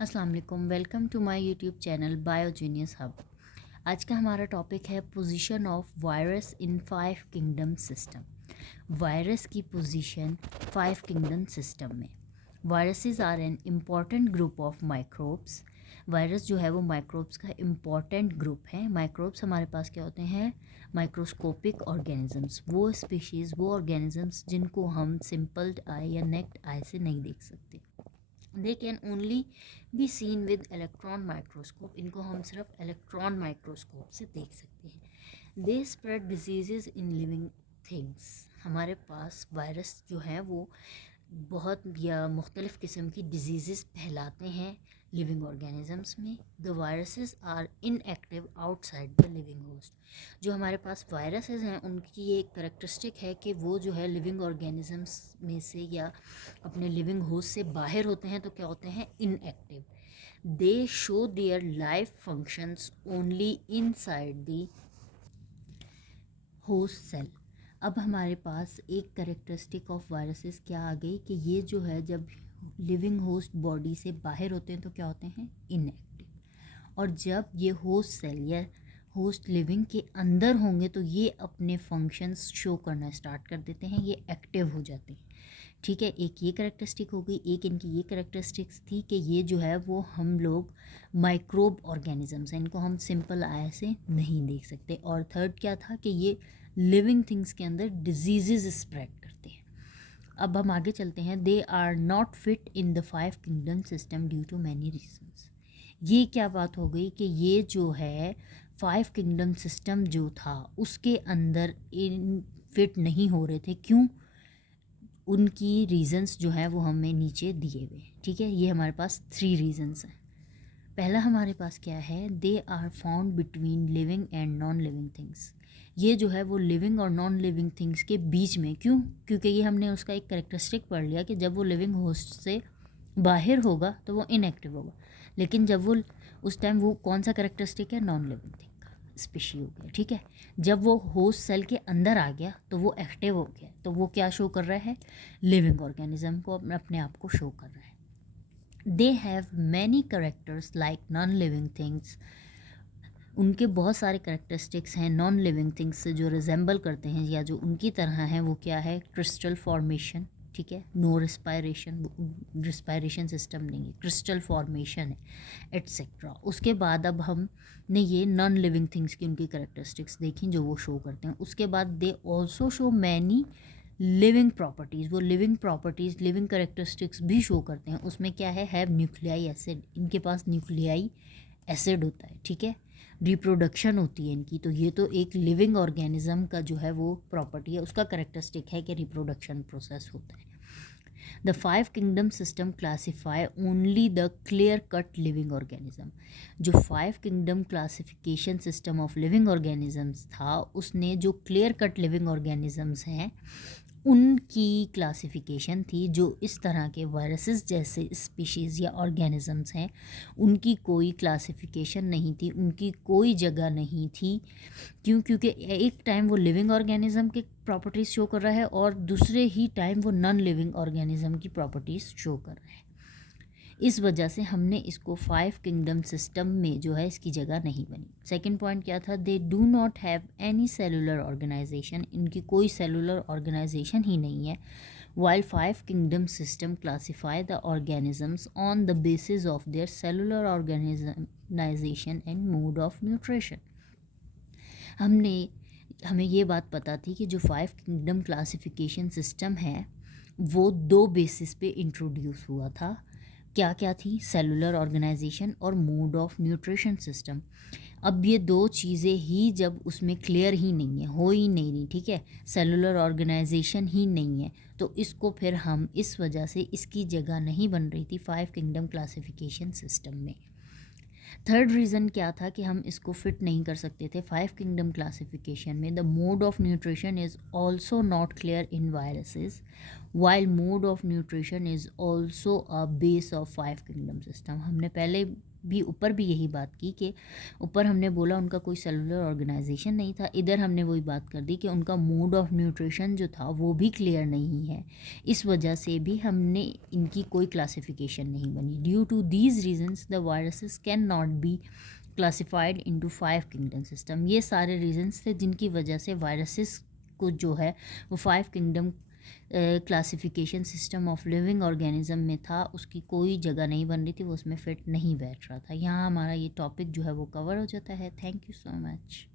अस्सलाम वालेकुम, welcome to my YouTube channel BioGenius Hub. आज का हमारा टॉपिक है position of virus in 5 kingdom system. Virus की पोजीशन 5 किंगडम सिस्टम में। Viruses are an important group of microbes. Virus जो है वो माइक्रोब्स का इम्पॉर्टेंट ग्रुप है। माइक्रोब्स हमारे पास क्या होते हैं? माइक्रोस्कोपिक ऑर्गेनिजम्स, वो स्पीशीज़, वो ऑर्गेनिजम्स जिनको हम सिंपल आई या नेक्ड आई से नहीं देख सकते। They can only be seen with electron microscope. इनको हम सिर्फ इलेक्ट्रॉन माइक्रोस्कोप से देख सकते हैं। They spread diseases in living things. हमारे पास वायरस जो है वो बहुत या मुख्तलिफ़ किस्म की डिजीज़ फैलाते हैं लिविंग ऑर्गेनिजम्स में। The viruses are inactive outside the living host. जो हमारे पास वायरसेस हैं उनकी ये एक करेक्टरिस्टिक है कि वो जो है लिविंग ऑर्गेनिजम्स में से या अपने लिविंग होस्ट से बाहर होते हैं तो क्या होते हैं? Inactive. They show their life functions only inside the host cell. अब हमारे पास एक करेक्टरिस्टिक ऑफ वायरसेस क्या आ गई कि ये जो है जब लिविंग होस्ट बॉडी से बाहर होते हैं तो क्या होते हैं? इनएक्टिव। और जब ये होस्ट सेल या होस्ट लिविंग के अंदर होंगे तो ये अपने फंक्शंस शो करना स्टार्ट कर देते हैं, ये एक्टिव हो जाते हैं। ठीक है, एक ये करेक्टरिस्टिक हो गई। एक इनकी ये करेक्टरिस्टिक्स थी कि ये जो है वो हम लोग माइक्रोब ऑर्गेनिजम्स हैं, इनको हम सिंपल आई से नहीं देख सकते। और थर्ड क्या था कि ये लिविंग थिंग्स के अंदर डिजीज़ स्प्रेड करते हैं। अब हम आगे चलते हैं। They are not fit in the 5 kingdom system due to many reasons. ये क्या बात हो गई कि ये जो है 5 किंगडम सिस्टम जो था उसके अंदर इन फिट नहीं हो रहे थे। क्यों? उनकी रीजंस जो है वो हमें नीचे दिए हुए। ठीक है, ये हमारे पास 3 रीजंस हैं। पहला हमारे पास क्या है? They are found between living and non living things. ये जो है वो लिविंग और नॉन लिविंग थिंग्स के बीच में। क्यों? क्योंकि ये हमने उसका एक करेक्टरिस्टिक पढ़ लिया कि जब वो लिविंग होस्ट से बाहर होगा तो वो इनएक्टिव होगा, लेकिन जब वो उस टाइम वो कौन सा करेक्टरिस्टिक है? नॉन लिविंग थिंग का स्पीशी हो गया। ठीक है, जब वो होस्ट सेल के अंदर आ गया तो वो एक्टिव हो गया, तो वो क्या शो कर रहा है? लिविंग ऑर्गेनिज्म को अपने आप को शो कर रहा है। They have many characters like non living things. उनके बहुत सारे करेक्टरिस्टिक्स हैं नॉन लिविंग थिंग्स से जो रिजेंबल करते हैं या जो उनकी तरह हैं। वो क्या है? Crystal formation. ठीक है, नो रिस्पायरेशन, रिस्पायरेशन सिस्टम नहीं है, क्रिस्टल फॉर्मेशन है, एट्सेट्रा। उसके बाद अब हमने ये नॉन लिविंग थिंग्स की उनकी करेक्टरिस्टिक्स देखी जो वो शो करते हैं। उसके बाद they also show many living properties. वो लिविंग प्रॉपर्टीज़, लिविंग करेक्टरिस्टिक्स भी शो करते हैं। उसमें क्या है? Have nuclei acid. इनके पास न्यूक्लियाई एसिड होता है। ठीक है, रिप्रोडक्शन होती है इनकी। तो ये तो एक लिविंग ऑर्गेनिज्म का जो है वो प्रॉपर्टी है, उसका करेक्टरिस्टिक है कि रिप्रोडक्शन प्रोसेस होता है। The 5 kingdom system classify only the clear cut living organism. जो 5 kingdom classification system of living organisms था उसने जो क्लियर कट लिविंग ऑर्गेनिजम्स हैं उनकी क्लासिफिकेशन थी। जो इस तरह के वायरसेस जैसे स्पीशीज़ या ऑर्गेनिजम्स हैं उनकी कोई क्लासिफिकेशन नहीं थी, उनकी कोई जगह नहीं थी। क्यों? क्योंकि एक टाइम वो लिविंग ऑर्गेनिज्म की प्रॉपर्टीज़ शो कर रहा है और दूसरे ही टाइम वो नॉन लिविंग ऑर्गेनिज्म की प्रॉपर्टीज़ शो कर रहा है। इस वजह से हमने इसको 5 किंगडम सिस्टम में जो है इसकी जगह नहीं बनी। सेकंड पॉइंट क्या था? They do not have any cellular organisation. इनकी कोई सेलुलर ऑर्गेनाइजेशन ही नहीं है। while 5 kingdom system classify the organisms on the basis of their cellular organisation and mode of nutrition. हमें ये बात पता थी कि जो 5 किंगडम क्लासिफिकेशन सिस्टम है वो 2 बेसिस पे इंट्रोड्यूस हुआ था। क्या क्या थी? सेलुलर ऑर्गेनाइजेशन और मोड ऑफ न्यूट्रिशन सिस्टम। अब ये 2 चीज़ें ही जब उसमें क्लियर ही नहीं है, हो ही नहीं रही, ठीक है, सेलुलर ऑर्गेनाइजेशन ही नहीं है, तो इसको फिर हम इस वजह से इसकी जगह नहीं बन रही थी 5 किंगडम क्लासिफिकेशन सिस्टम में। थर्ड रीज़न क्या था कि हम इसको फिट नहीं कर सकते थे 5 किंगडम क्लासिफिकेशन में? The mode of nutrition is also not clear in viruses. While mode of nutrition is also a base of 5 kingdom system. हमने पहले भी ऊपर भी यही बात की कि ऊपर हमने बोला उनका कोई सेलुलर ऑर्गेनाइजेशन नहीं था, इधर हमने वही बात कर दी कि उनका मोड ऑफ न्यूट्रिशन जो था वो भी क्लियर नहीं है। इस वजह से भी हमने इनकी कोई क्लासिफिकेशन नहीं बनी। Due to these reasons the viruses can not be classified into 5 kingdom system. ये सारे रीजंस थे जिनकी वजह से वायरसेस को जो है वो 5 kingdom classification system of living organism में था, उसकी कोई जगह नहीं बन रही थी, वो उसमें फिट नहीं बैठ रहा था। यहाँ हमारा ये टॉपिक जो है वो कवर हो जाता है। Thank you so much.